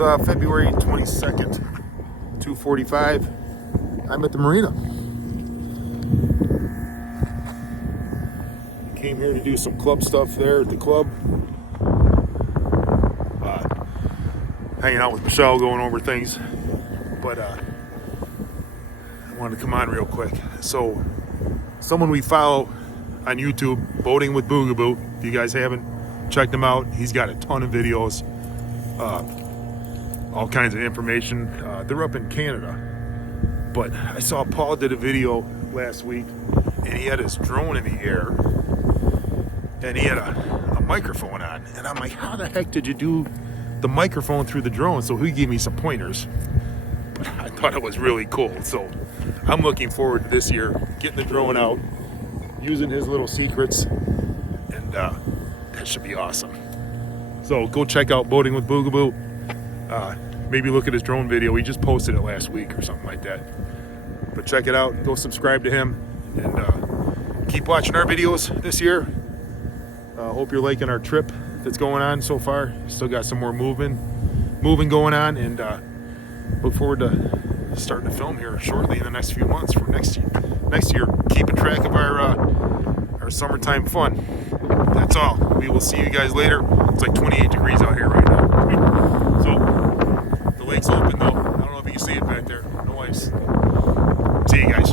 February 22nd, 2:45. I'm at the Marina. Came here to do some club stuff there at the club. Hanging out with Michelle, going over things. But I wanted to come on real quick. So, someone we follow on YouTube, Boating with Boogaboo. If you guys haven't checked him out, he's got a ton of videos, all kinds of information. They're up in Canada. But I saw Paul did a video last week, and he had his drone in the air, and he had a microphone on. And I'm like, how the heck did you do the microphone through the drone? So he gave me some pointers. But I thought it was really cool. So I'm looking forward to this year, getting the drone out, using his little secrets, and that should be awesome. So go check out Boating with Boogaboo. Maybe look at his drone video. He just posted it last week or something like that. But check it out. Go subscribe to him, and keep watching our videos this year. Hope you're liking our trip that's going on so far. Still got some more moving going on, and look forward to starting to film here shortly in the next few months for next year. Keeping track of our summertime fun. That's all. We will see you guys later. It's like 28 degrees out here right now. So the lake's open though. I don't know if you can see it back there. No ice. See you guys.